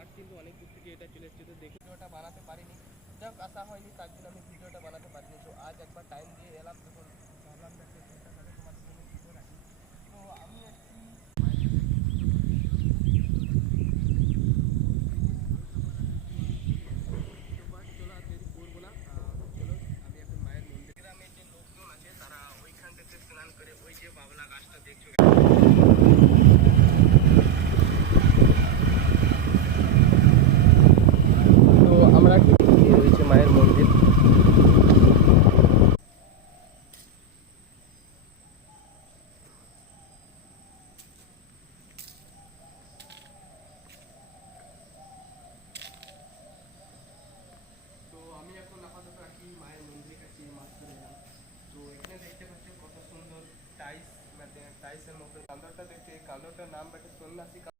But কিন্তু অনেক দূর থেকে এটা চলে এসেছে, তো দেখে ভিডিওটা বানাতে পারিনি, যাক আসা হয়নি তার জন্য আমি ভিডিওটা বানাতে পারিনি। তো আজ একবার টাইম দিয়ে এলাম, তখন ভাবলাম যে সেটা তাহলে তোমাদের জন্য ভিডিও রাখি। তো আমি এসেছি চলো আর দেরি করবো না, চলো আমি এখন মায়ের মন্দির। গ্রামের যে লোকজন আছে তারা ওইখানটাতে স্নান করে, ওই যে বাবলা গাছটা দেখছো, তো আমরা রয়েছে মায়ের মন্দির। তো আমি এখন আপাতত আছি মায়ের মন্দিরের কাছে, মাছ ধরে এলাম। তো এখানে দেখতে পাচ্ছি কত সুন্দর টাইলস, মানে টাইলসের মতো কালারটা দেখতে, কালারটার নাম একটা সন্ন্যাসী।